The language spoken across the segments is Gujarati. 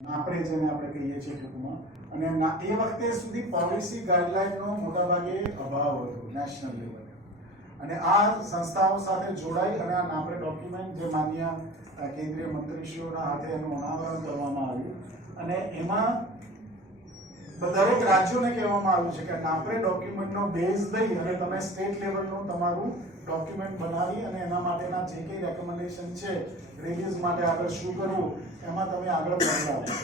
આપણે જેને આપણે કહીએ છીએ ટૂંકમાં, અને એ વખતે સુધી પોલિસી ગાઈડલાઈનનો મોટાભાગે અભાવ હતો નેશનલ લેવલે, અને આ સંસ્થાઓ સાથે જોડાઈ અને આ નાપરે ડોક્યુમેન્ટ જે માન્ય કેન્દ્રીય મંત્રીશ્રીઓના હાથે એનું અનાવરણ કરવામાં આવ્યું, અને એમાં દરેક રાજ્યોને કહેવામાં આવ્યું છે કે નાપરે ડોક્યુમેન્ટનો બેઝ લઈ અને તમે સ્ટેટ લેવલનું તમારું ડોક્યુમેન્ટ બનાવી અને એના માટેના જે કંઈ રેકમેન્ડેશન છે રેબીઝ માટે આગળ શું કરવું એમાં તમે આગળ વધારો.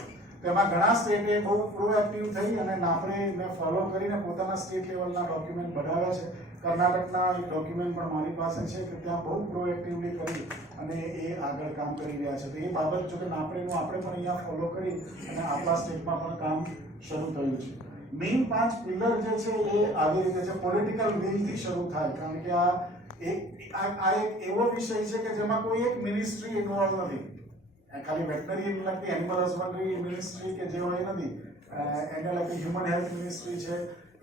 તેમાં ઘણા સ્ટેટે બહુ પ્રોએક્ટિવ થઈ અને નાપરેને ફોલો કરીને પોતાના સ્ટેટ લેવલના ડોક્યુમેન્ટ બનાવ્યા છે. કર્ણાટકના એક ડોક્યુમેન્ટ પણ મારી પાસે છે કે ત્યાં બહુ પ્રોએક્ટિવલી કરી અને એ આગળ કામ કરી રહ્યા છે. તો એ બાબત જો કે નાપરેનું આપણે પણ અહીંયા ફોલો કરી અને આપણા સ્ટેટમાં પણ કામ શરૂ થયું છે. મેઇન 5 પિલર જે છે એ આવી રીતે છે, પોલિટિકલ વિલથી શરૂ થાય, કારણ કે આ એક એવો વિષય છે કે જેમાં કોઈ એક મિનિસ્ટ્રી ઇન્વોલ્વ નથી. ખાલી વેટનરી લગતી એનિમલ હસબન્ડરી મિનિસ્ટ્રી કે જે હોય નથી, એને લગતી હ્યુમન હેલ્થ મિનિસ્ટ્રી છે,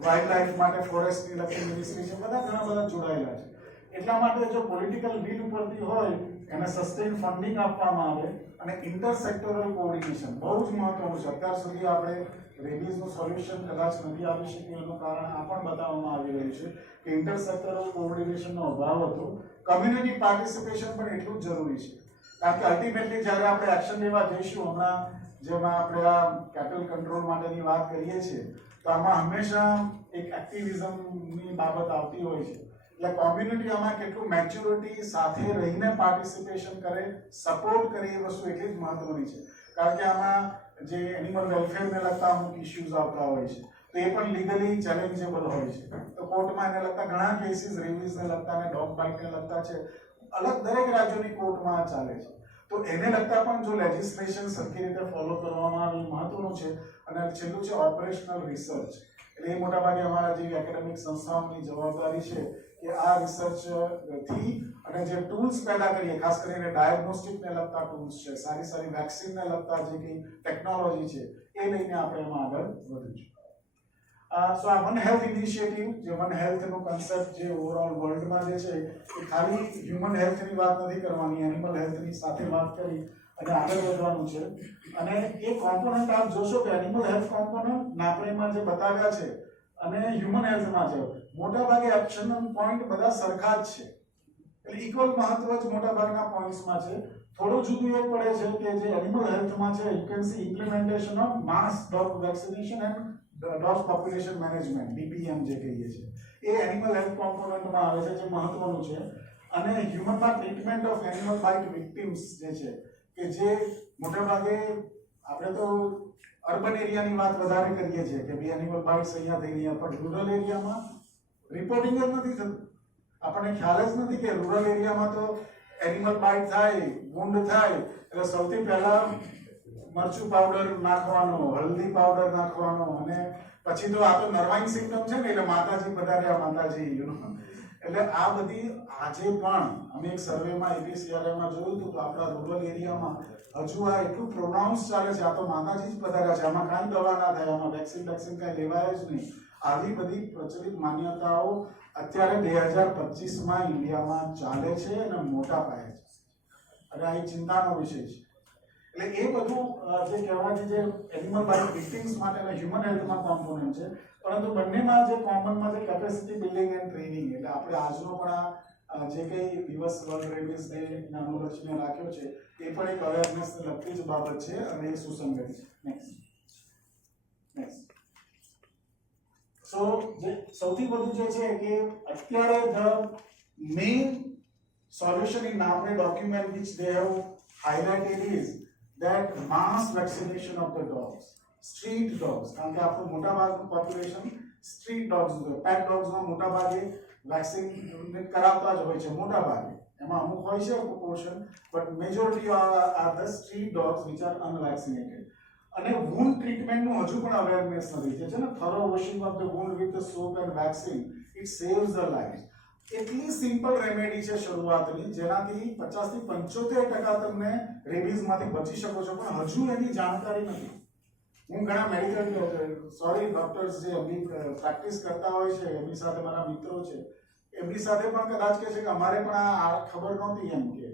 વાઇલ્ડ લાઇફ માટે ફોરેસ્ટની લગતી મિનિસ્ટ્રી છે, ઘણા બધા જોડાયેલા છે. એટલા માટે જો પોલિટિકલ વિલ ઉપરથી હોય એને સસ્ટેન ફંડિંગ આપવામાં આવે અને ઇન્ટર સેક્ટોરલ કોઓર્ડિનેશન બહુ જ મહત્વનું છે. અત્યાર સુધી આપણે રેબીઝનું સોલ્યુશન કદાચ નથી આવી શક્યું, એનું કારણ આ પણ બતાવવામાં આવી રહ્યું છે કે ઇન્ટર સેક્ટોરલ કોઓર્ડિનેશનનો અભાવ હતો. કમ્યુનિટી પાર્ટિસિપેશન પણ એટલું જ જરૂરી છે, કારણ કે અલ્ટિમેટલી જ્યારે આપણે એક્શન લેવા જઈશું, હમણાં જેમાં આપણે આ કેટલ કંટ્રોલ માટેની વાત કરીએ છીએ, તો આમાં હંમેશા એક એક્ટિવિઝમની બાબત આવતી હોય છે. એટલે કોમ્યુનિટી આમાં કેટલું મેચ્યોરિટી સાથે રહીને પાર્ટિસિપેશન કરે, સપોર્ટ કરે, એ વસ્તુ એટલી જ મહત્વની છે. કારણ કે આમાં જે એનિમલ વેલફેરને લગતા અમુક ઇશ્યુઝ આવતા હોય છે, તો એ પણ લીગલી ચેલેન્જેબલ હોય છે. તો કોર્ટમાં એને લગતા ઘણા કેસીસ રેબીઝને લગતા અને ડોગ બાઇટને લગતા છે, અલગ દરેક રાજ્યોની કોર્ટમાં ચાલે છે. તો એને લગતા પણ જો લેજિસ્લેશન સરખી રીતે ફોલો કરવામાં આવે મહત્વનું છે. અને છેલ્લું છે ઓપરેશનલ રિસર્ચ. એટલે એ મોટાભાગે અમારા જે એકેડેમિક સંસ્થાઓની જવાબદારી છે કે આ રિસર્ચ થી અને જે ટૂલ્સ પેદા કરીએ, ખાસ કરીને ડાયગ્નોસ્ટિકને લગતા ટૂલ્સ છે, સારી સારી વેક્સિનને લગતા જે કંઈ ટેકનોલોજી છે, એ લઈને આપણે એમાં આગળ વધીશું. સો આ વન હેલ્થ ઇનિશિયેટિવ, જે વન હેલ્થનો કન્સેપ્ટ જે ઓવરઓલ વર્લ્ડમાં જે છે એ ખાલી હ્યુમન હેલ્થની વાત નથી કરવાની, એનિમલ હેલ્થની સાથે વાત કરી અને આગળ વધવાનું છે. અને એ કોમ્પોનન્ટ આપ જોશો કે એનિમલ હેલ્થ કોમ્પોનન્ટ નાપરેમાં જે બતાવ્યા છે અને હ્યુમન હેલ્થમાં છે, મોટાભાગે એક્શન પોઈન્ટ બધા સરખા જ છે. એટલે ઇક્વલ મહત્વ જ મોટાભાગના પોઈન્ટ્સમાં છે. થોડું જુદું એ પડે છે કે જે એનિમલ હેલ્થમાં છે, you can see implementation of mass dog vaccination and dog population management, DPM જે કહીએ છીએ, એ એનિમલ હેલ્થ કોમ્પોનન્ટમાં આવે છે, જે મહત્વનું છે. અને હ્યુમનમાં treatment of animal bite victims જે છે, કે જે મોટાભાગે આપણે તો અર્બન એરિયાની વાત વધારે કરીએ છીએ કે ભાઈ એનિમલ બાઇટ્સ અહીંયા થઈ રહ્યા, પણ રૂરલ એરિયામાં રિપોર્ટિંગ જ નથી થતું. આપણને ખ્યાલ જ નથી કે રૂરલ એરિયામાં તો એનિમલ બાઇટ થાય, વુન્ડ થાય એટલે સૌથી પહેલા મરચું પાવડર નાખવાનો, હલ્દી પાવડર નાખવાનો, અને પછી તો આ તો નર્વાઇન સિમ્પટમ છે ને, એટલે માતાજી પધાર્યા માતાજી, એટલે આ બધી આજે પણ અમે એક સર્વેમાં ABCRIમાં જોયું હતું તો આપણા રૂરલ એરિયામાં હજુ આ એટલું પ્રોનાઉન્સ ચાલે છે, આ તો માતાજી જ પધાર્યા છે, આમાં કાંઈ દવા ના થાય, આમાં વેક્સિન કાંઈ લેવાય જ નહીં. આવી બધી પ્રચલિત માન્યતાઓ અત્યારે 2025માં ઇન્ડિયામાં ચાલે છે અને મોટા પાયે છે, અને આ એક ચિંતાનો વિષય છે. એટલે એ બધું જે કહેવાય જે એનિમલ બાઇટ વિક્ટિમ્સ માટેના હ્યુમન હેલ્થમાં કોમ્પોનન્ટ છે, પરંતુ બંનેમાં જે કોમનમાં જે કેપેસિટી બિલ્ડિંગ એન્ડ ટ્રેનિંગ, એટલે આપણે આજનો પણ આ જે કંઈ દિવસ વર્લ્ડ રેબીઝ ડે અનુલક્ષીને રાખ્યો છે, એ પણ એક અવેરનેસને લગતી જ બાબત છે અને એ સુસંગત છે. નેક્સ્ટ. સો જે સૌથી વધુ જે છે કે અત્યારે the main solution in NAPRE document which they have highlighted is that mass vaccination of the dogs, street dogs, કારણ કે આપણું મોટા ભાગનું પોપ્યુલેશન સ્ટ્રીટ ડોગ્સ હોય, પેટ ડોગ્સમાં મોટા ભાગે વેક્સિન કરાવતા જ હોય છે, મોટા ભાગે એમાં અમુક હોય છે proportion, but majority are the street dogs which are unvaccinated. અને wound ટ્રીટમેન્ટનું હજુ પણ અવેરનેસ નથી. જે છે ને થરો washing of the wound with the soap and vaccine, it saves the life. એટલી સિમ્પલ રેમેડી છે શરૂઆતની, જેનાથી 50 થી 75% તમને રેબીઝમાંથી બચી શકો છો, પણ હજુ એની જાણકારી નથી. હું ઘણા મેડિકલ ડોક્ટર્સ જે એમની પ્રેક્ટિસ કરતા હોય છે, એમની સાથે મારા મિત્રો છે, એમની સાથે પણ કદાચ કહે છે કે અમારે પણ આ ખબર નહોતી, એમ કે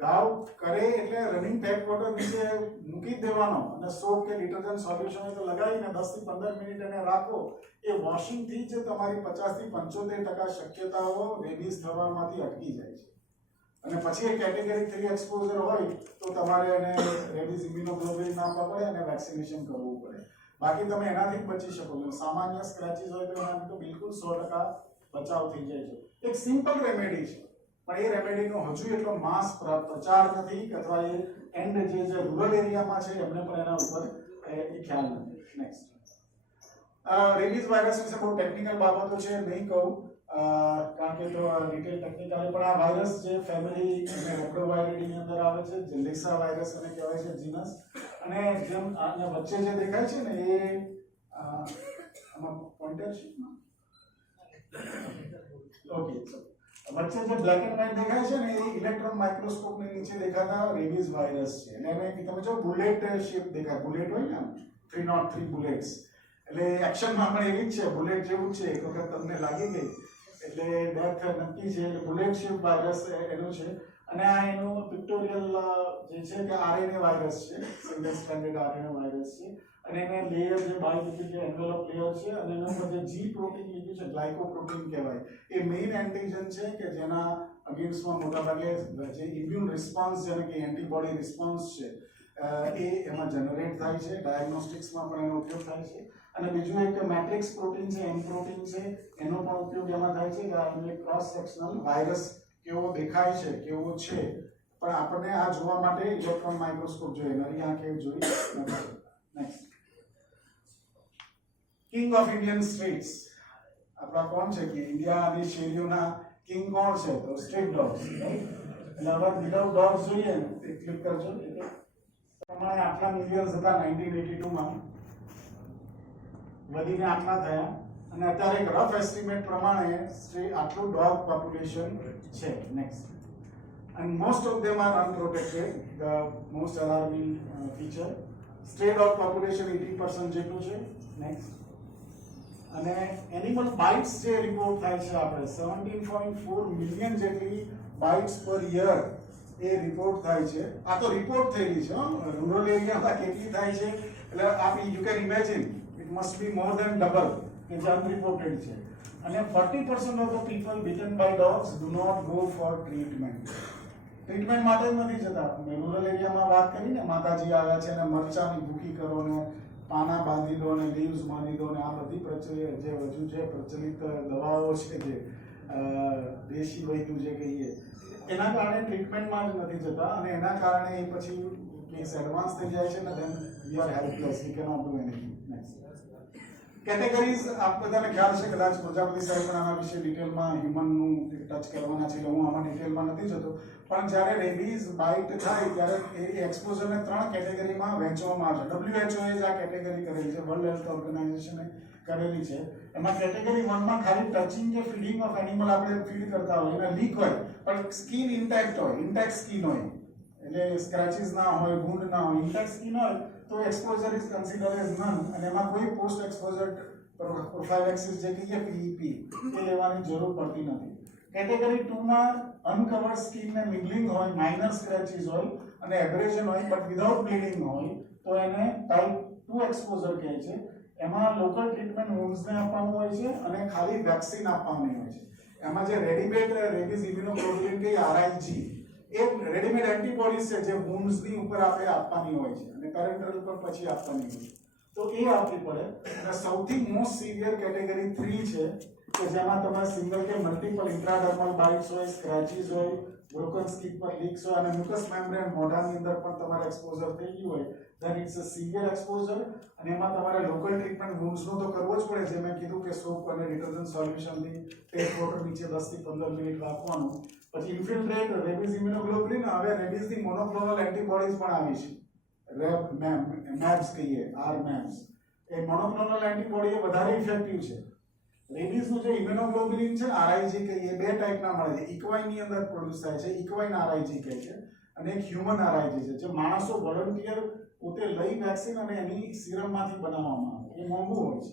ઘાવ કરે એટલે રનિંગ ટેપ વોટર નીચે મૂકી દેવાનો અને સોપ કે ડિટર્જન્ટ સોલ્યુશન હોય તો લગાવીને 10 થી 15 મિનિટ એને રાખો. એ વોશિંગ થી જ તમારી 50 થી 75% શક્યતાઓ રેબીઝ થવામાંથી અટકી જાય છે. અને પછી એ કેટેગરી 3 એક્સપોઝર હોય તો તમારે એને રેબીઝ ઇમ્યુનોગ્લોબ્યુલિન આપવા પડે અને વેક્સિનેશન કરવું પડે. બાકી તમે એનાથી બચી શકો છો. સામાન્ય સ્ક્રેચીસ હોય તો એનાથી તો બિલકુલ 100% બચાવ થઈ જાય છે. એક સિમ્પલ રેમેડી છે, પણ એ રેમેડીનો હજુ એટલો માસ પ્રચાર નથી અથવા એ એન્ડ જે રૂરલ એરિયામાં છે એમને પણ એના ઉપર એ ખ્યાલ નથી. નેક્સ્ટ, રેબીઝ વાયરસ વિશે બહુ ટેકનિકલ બાબતો છે, નહીં કહું કારણ કે તો ડિટેલ ટેકનિકલી, પણ આ વાયરસ જે ફેમિલી અને રેપ્રોવાયરિડી ની અંદર આવે છે, જે લિસા વાયરસ અને કહેવાય છે જીનસ. અને જેમ આના વચ્ચે જે દેખાય છે ને એ આમાં પોઇન્ટર શીટમાં ઓકે, વચ્ચે જે બ્લેક એન્ડ વ્હાઇટ દેખાય છે ને એ ઇલેક્ટ્રોન માઇક્રોસ્કોપ ની નીચે દેખાતા રેબીઝ વાયરસ છે. અને એને તમે જો બુલેટ શેપ દેખાય, બુલેટ હોય ને 303 બુલેટ્સ, એટલે એક્શનમાં પણ એવી જ છે, બુલેટ જેવું જ છે. એક વખત તમને લાગી ગઈ એટલે ડેથ નક્કી છે. બુલેટ શેપ વાયરસ એનું છે. અને આ એનું પિક્ટોરિયલ જે છે કે આરએનએ વાયરસ છે, સિંગલ સ્ટ્રેન્ડેડ આરએનએ વાયરસ છે. અને એને લેયર જે બાયોલિપિડ જે એન્વેલોપ લેયર છે અને એના ઉપર જે જી પ્રોટીન લીધું છે, ગ્લાયકોપ્રોટીન કહેવાય, એ મેઇન એન્ટીજન છે કે જેના અગેન્સ્ટમાં મોટાભાગે જે ઇમ્યુન રિસ્પોન્સ જેને કે એન્ટીબોડી રિસ્પોન્સ છે એ એમાં જનરેટ થાય છે. ડાયગ્નોસ્ટિક્સમાં પણ એનો ઉપયોગ થાય છે. અને બીજું એક મેટ્રિક્સ પ્રોટીન છે, એમ પ્રોટીન છે, એનો પણ ઉપયોગ એમાં થાય છે કે આ ક્રોસ સેક્શનલ વાયરસ કેવો દેખાય છે, કેવો છે, પણ આપણને આ જોવા માટે ઇલેક્ટ્રોન માઇક્રોસ્કોપ જોઈએ, નરી આંખે જોઈ નથી. Next, king of Indian streets આપણા કોણ છે કે ઇન્ડિયાની શેરીઓના કિંગ કોણ છે? તો સ્ટ્રીટ ડોગ્સ. એટલે હવે વિધાઉટ ડોગ્સ જોઈએ ને ક્લિક કરજો. પ્રમાણે આટલા મિલિયન્સ હતા 1982 માં, વધીને આટલા થયા. અને અત્યારે એક રફ એસ્ટિમેટ પ્રમાણે આટલું ડોગ પોપ્યુલેશન છે. Next, and most of them are unprotected. The most alarming feature, stray dog population 80% જેટલું છે. નેક્સ્ટ, અને એનિમલ બાઇટ્સ જે રિપોર્ટ થાય છે આપણે 17.4 મિલિયન જેટલી બાઇટ્સ પર યર એ રિપોર્ટ થાય છે. આ તો રિપોર્ટ થયેલી છે, રૂરલ એરિયામાં કેટલી થાય છે એટલે આપી you can imagine it must be more than double કે જે અનરિપોર્ટેડ છે. અને 40% of the people bitten by dogs do not go for treatment. Treatment માટે જ નથી જતા. રૂરલ એરિયામાં વાત કરીને માતાજી આવ્યા છે અને મરચાની ભૂકી કરો ને પાના બાંધી દો ને લીવ્સ બાંધી દો ને આ બધી પ્રચલિત જે હજુ જે પ્રચલિત દવાઓ છે જે દેશી વૈદ્ય જે કહીએ એના કારણે ટ્રીટમેન્ટમાં જ નથી જતા. અને એના કારણે એ પછી કેસ એડવાન્સ થઈ જાય છે ને then we are helpless, V cannot do anything. Next, categories આપ બધાને ખ્યાલ છે, કદાચ પ્રજાપતિ સાહેબ પણ આના વિશે ડિટેલમાં હ્યુમનનું ટચ કરવાના છે એટલે હું આમાં ડિટેલમાં નથી જતો. પણ જ્યારે રેબીઝ બાઇટ થાય ત્યારે એ એક્સપોઝરને 3 કેટેગરીમાં વહેંચવામાં આવે છે. WHO એ જ આ કેટેગરી કરેલી છે, વર્લ્ડ હેલ્થ ઓર્ગેનાઇઝેશને કરેલી છે. એમાં કેટેગરી 1 માં ખાલી ટચિંગ કે ફીડિંગ ઓફ એનિમલ આપણે ફીડ કરતા હોય એને લીક હોય પણ સ્કિન ઇન્ટેક્ટ હોય, ઇન્ટેક્ટ સ્કિન હોય, એટલે સ્ક્રેચીસ ના હોય, ગુંડ ના હોય, ઇન્ટેક્ટ સ્કિન હોય તો exposure is considered as none. અને એમાં કોઈ પોસ્ટ એક્સપોઝર પ્રોફાઇલેક્સિસ જે કહીએ PEP એ લેવાની જરૂર પડતી નથી. કેટેગરી 2 માં અનકવર્ડ સ્કિન ને મિગલિંગ હોય, માઇનર સ્ક્રેચીસ હોય અને એબ્રેશન હોય બટ વિધાઉટ બ્લીડિંગ હોય તો એને ટાઈપ 2 એક્સપોઝર કહે છે. એમાં લોકલ ટ્રીટમેન્ટ વુન્ડ્સને આપવાનું હોય છે અને ખાલી વેક્સિન આપવાની હોય છે. એમાં જે રેડીમેડ રેબીઝ ઇમ્યુનોગ્લોબ્યુલિન કે RIG એ રેડીમેડ એન્ટીબોડીઝ છે જે વુન્ડ્સની ઉપર આપણે આપવાની હોય છે અને પેરેન્ટરલ પર પછી આપવાની હોય છે. તો એ આપવી પડે. અને સૌથી મોસ્ટ સિવિયર કેટેગરી 3 છે કે જેમાં તમારે સિંગલ કે મલ્ટિપલ ઇન્ટ્રાડર્મલ બાઇટ્સ હોય, સ્ક્રેચીસ હોય, બ્રોકન સ્કિન પર લીક્સ હોય અને મ્યુકસ મેમ્બ્રેન મોઢાની અંદર પણ તમારે એક્સપોઝર થઈ ગયું હોય then it's a severe exposure. અને એમાં તમારે લોકલ ટ્રીટમેન્ટ વુન્ડ્સનો તો કરવો જ પડે, જે મેં કીધું કે સોપ અને ડિટર્જન્ટ સોલ્યુશનથી ટેપ વોટર નીચે 10 થી 15 મિનિટ રાખવાનું. પછી ઇન્ફિલ્ટ્રેટ રેબીઝ ઇમ્યુનોગ્લોબ્યુલિન. હવે રેબીઝની મોનોક્લોનલ એન્ટીબોડીઝ પણ આવી છે, મેબ્સ કહીએ, RMABs. એ મોનોક્લોનલ એન્ટીબોડી એ વધારે ઇફેક્ટિવ છે. રેબીઝનું જે ઇમ્યુનોગ્લોબ્યુલિન છે ને RIG કહીએ, 2 ટાઈપના મળે છે. ઇક્વાઇનની અંદર પ્રોડ્યુસ થાય છે, ઇક્વાઇન RIG કહે છે, અને એક હ્યુમન RIG છે જે માણસો વોલન્ટિયર પોતે લઈ વેક્સિન અને એની સિરમમાંથી બનાવવામાં આવે. એ મોંઘું હોય છે.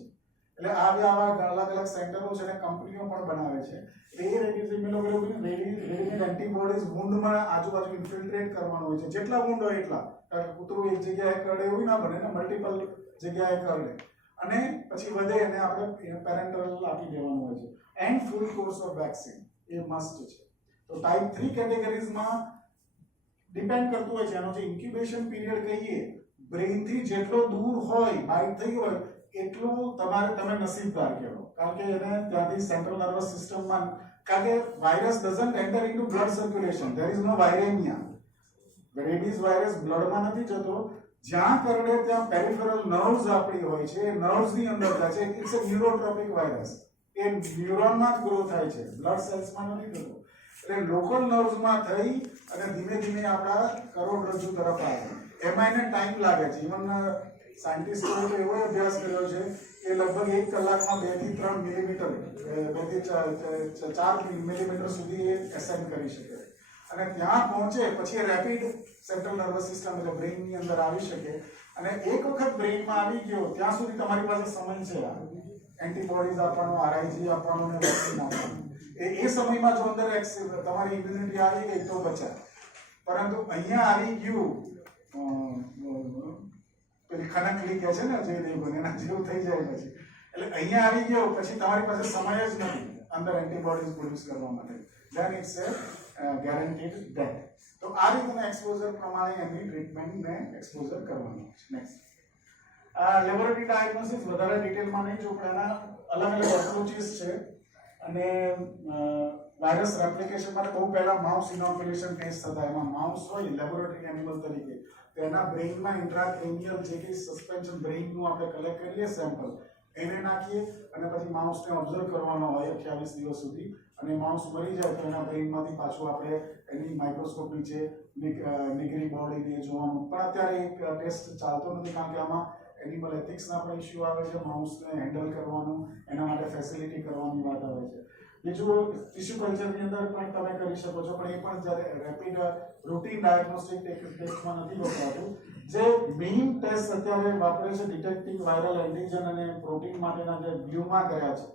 એટલે આવા અલગ અલગ સેન્ટરો છે અને કંપનીઓ પણ બનાવે છે. એ રેબીઝ ઇમ્યુનોગ્લોબ્યુલિન રેડીમેડ એન્ટીબોડીઝ વુન્ડમાં આજુબાજુ ઇન્ફિલ્ટ્રેટ કરવાનો હોય છે. જેટલા વુન્ડ હોય એટલા, કારણ કે કૂતરું એક જગ્યાએ કરડે એવું ના બને ને, મલ્ટિપલ જગ્યાએ કરડે અને પછી વધે એને આપણે પેરેન્ટરલ આપી દેવાનું હોય છે. And full course of vaccine A must છે. તો ટાઈપ 3 કેટેગરીઝમાં ડિપેન્ડ કરતું હોય છે. એનો જે ઇન્ક્યુબેશન પીરિયડ કહીએ, બ્રેઇનથી જેટલો દૂર હોય, બાઇટ થઈ હોય એટલું તમે નસીબદાર કહેવો, કારણ કે એને ત્યાંથી સેન્ટ્રલ નર્વસ સિસ્ટમમાં, કારણ કે virus doesn't enter into blood circulation, there is no viraemia. Rabies virus બ્લડમાં નથી જતો, જ્યાં કરડે ત્યાં પેરિફેરલ નર્વ્સ આપણી હોય છે, એ નર્વ્સની અંદર જાય છે. ઇટ્સ અ ન્યુરોટ્રોપિક વાયરસ, એ ન્યુરોનમાં જ ગ્રો થાય છે, બ્લડ સેલ્સમાં નથી થતો. એટલે લોકલ નર્વ્સમાં થઈ અને ધીમે ધીમે આપણા કરોડરજ્જુ તરફ આવે. એમાં એને ટાઈમ લાગે છે. ઇવન સાયન્ટિસ્ટોએ તો એવો અભ્યાસ કર્યો છે કે લગભગ 1 કલાકમાં 2 થી 3 મિલીમીટર, 2 થી 4 મિલીમીટર સુધી એ એસેન્ટ કરી શકે અને ત્યાં પહોંચે પછી રેપિડ સેન્ટ્રલ નર્વસ સિસ્ટમ એટલે બ્રેઇનની અંદર આવી શકે. અને એક વખત બ્રેઇનમાં આવી ગયો ત્યાં સુધી તમારી પાસે સમય છે એન્ટીબોડીઝ આપવાનો, આરઆઈજી આપવાનો અને વેક્સિન આપવાનો. એ સમયમાં જો અંદર તમારી ઇમ્યુનિટી આવી ગઈ તો બચાય. પરંતુ અહીંયા આવી ગયું પેલી ખનકલી કહે છે ને જે દેવગુણ, એના જેવું થઈ જાય પછી. એટલે અહીંયા આવી ગયો પછી તમારી પાસે સમય જ નથી અંદર એન્ટીબોડીઝ પ્રોડ્યુસ કરવા માટે. Then it's a guaranteed death. તો આ રીતના એક્સપોઝર પ્રમાણે એની ટ્રીટમેન્ટને એક્સપોઝર કરવાનું છે. નેક્સ્ટ, લેબોરેટરી ડાયગ્નોસિસ વધારે ડિટેલમાં નહીં જો, પણ એના અલગ અલગ એપ્રોચીસ છે. અને વાયરસ રેપ્લિકેશન માટે બહુ પહેલા માઉસ ઇનોક્યુલેશન ટેસ્ટ થતા. એમાં માઉસ હોય લેબોરેટરી એનિમલ તરીકે, તેના બ્રેઇનમાં ઇન્ટ્રાક્રેનિયલ જે કંઈ સસ્પેન્શન બ્રેઇનનું આપણે કલેક્ટ કરીએ સેમ્પલ, એને નાખીએ અને પછી માઉસને ઓબ્ઝર્વ કરવાનો હોય 28 દિવસ સુધી. અને માઉસ મરી જાય તો એના બ્રેઇનમાંથી પાછું આપણે એની માઇક્રોસ્કોપ નીચે નીકળી બોડીને જોવાનું. પણ અત્યારે એક ટેસ્ટ ચાલતો નથી, કારણ કે આમાં એનિમલ એથિક્સના પણ ઇસ્યુ આવે છે. માઉસને હેન્ડલ કરવાનું, એના માટે ફેસિલિટી કરવાની વાત આવે છે. બીજું ટિશ્યુ કલ્ચરની અંદર પણ તમે કરી શકો છો, પણ એ પણ જ્યારે રેપિડ રૂટીન ડાયગ્નોસ્ટિક ટેસ્ટમાં નથી વપરાતું. જે મેઇન ટેસ્ટ અત્યારે વાપરે છે ડિટેક્ટિંગ વાયરલ એન્ટિજન અને પ્રોટીન માટેના જે ગ્લુમા કર્યા છે,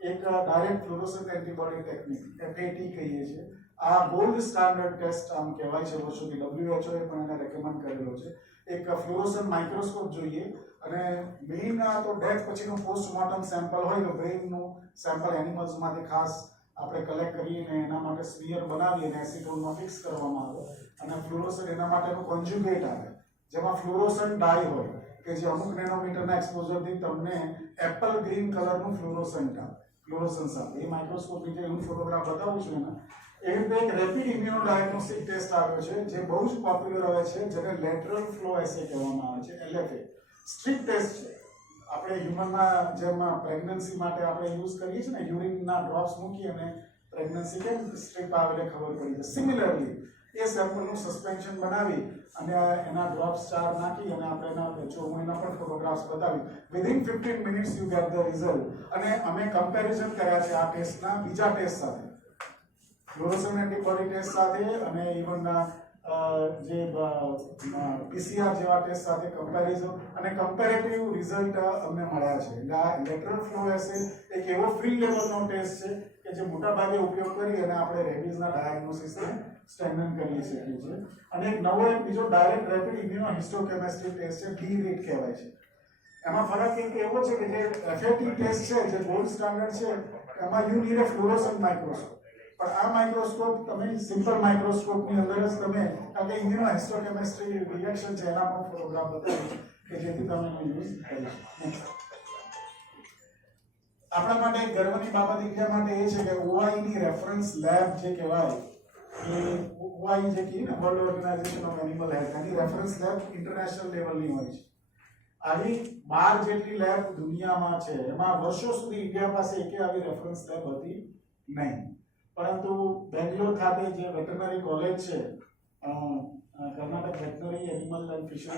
એક direct fluorescent antibody technique FAT કહીએ છીએ. આ ગોલ્ડ સ્ટાન્ડર્ડ ટેસ્ટ આમ કહેવાય છે વર્ષોથી. WHO એ પણ એને રેકમેન્ડ કરેલો છે. એક ફ્લોરોસન્ટ માઇક્રોસ્કોપ જોઈએ અને મેઇન તો ડેથ પછીનું પોસ્ટમોર્ટમ સેમ્પલ હોય તો બ્રેઇનનું સેમ્પલ એનિમલ્સમાંથી ખાસ આપણે કલેક્ટ કરીને એના માટે સ્મિયર બનાવી અને એસિટોનમાં ફિક્સ કરવામાં આવે. અને ફ્લોરોસન્ટ એના માટેનું કોન્જ્યુગેટ આવે, જેમાં ફ્લોરોસન્ટ ડાય હોય કે જે અમુક નેનોમીટરના એક્સપોઝરથી તમને એપલ ગ્રીન કલરનું ફ્લોરોસન્સ આપે. એ માઇક્રોસ્કોપ નીચે હું ફોટોગ્રાફ બતાવું છું એના. એ રીતે એક રેપિડ ઇમ્યુનો ડાયગ્નોસ્ટિક ટેસ્ટ આવ્યો છે જે બહુ જ પોપ્યુલર હવે છે, જેને લેટરલ ફ્લો એસે કહેવામાં આવે છે, LFA. સ્ટ્રીપ ટેસ્ટ છે. આપણે હ્યુમનમાં જેમ પ્રેગ્નન્સી માટે આપણે યુઝ કરીએ છીએ ને, યુરિનના ડ્રોપ્સ મૂકી અને પ્રેગ્નન્સી કેમ સ્ટ્રીપ આવે એટલે ખબર પડી જાય. સિમિલરલી એ સેમ્પલનું સસ્પેન્શન બનાવી અને એના ડ્રોપ્સ 4 નાખી અને આપણે એના ચોમણીના પણ ફોટોગ્રાફ્સ બતાવી. Within 15 minutes you get the result. અને અમે કમ્પેરિઝન કર્યા છે આ ટેસ્ટના બીજા ટેસ્ટ સાથે, ફ્લોરોસન્ટ એન્ટીબોડી ટેસ્ટ સાથે અને ઇવન જે PCR જેવા ટેસ્ટ સાથે કમ્પેરિઝન અને કમ્પેરેટિવ રિઝલ્ટ અમને મળ્યા છે. એટલે આ લેટરલ ફ્લો એસે એક એવો ફિલ્ડ લેવલનો ટેસ્ટ છે કે જે મોટાભાગે ઉપયોગ કરી અને આપણે રેબીઝના ડાયગ્નોસિસને સ્ટેન્ડર્ડ કરી શકીએ છીએ. અને એક નવો બીજો ડાયરેક્ટ રેપિડ ઇમ્યુનો હિસ્ટોકેમિસ્ટ્રી ટેસ્ટ છે, DREAT કહેવાય છે. એમાં ફરક એક એવો છે કે જે FAT ટેસ્ટ છે જે ગોલ્ડ સ્ટાન્ડર્ડ છે, એમાં you need a fluorescent microscope. પણ આ માઇક્રોસ્કોપ તમે સિમ્પલ માઇક્રોસ્કોપની અંદર જ તમે, કારણ કે ઇમ્યુનો હિસ્ટોકેમિસ્ટ્રી રિએક્શન છે એના પણ ફોટોગ્રાફ બતાવી કે જેથી તમે એનો યુઝ કરી શકો. આપણા માટે ગર્વની બાબત ઇન્ડિયા માટે એ છે કે OI ની રેફરન્સ લેબ જે કહેવાય, એ OI જે કહીએ ને, world organisation of animal health, એની રેફરન્સ લેબ ઇન્ટરનેશનલ લેવલની હોય છે. આવી 12 જેટલી લેબ દુનિયામાં છે. એમાં વર્ષો સુધી ઇન્ડિયા પાસે એકે આવી રેફરન્સ લેબ હતી નહીં. પરંતુ બેંગ્લોર ખાતે જે વેટરનરી કોલેજ છે, Karnataka veterinary animal and fishery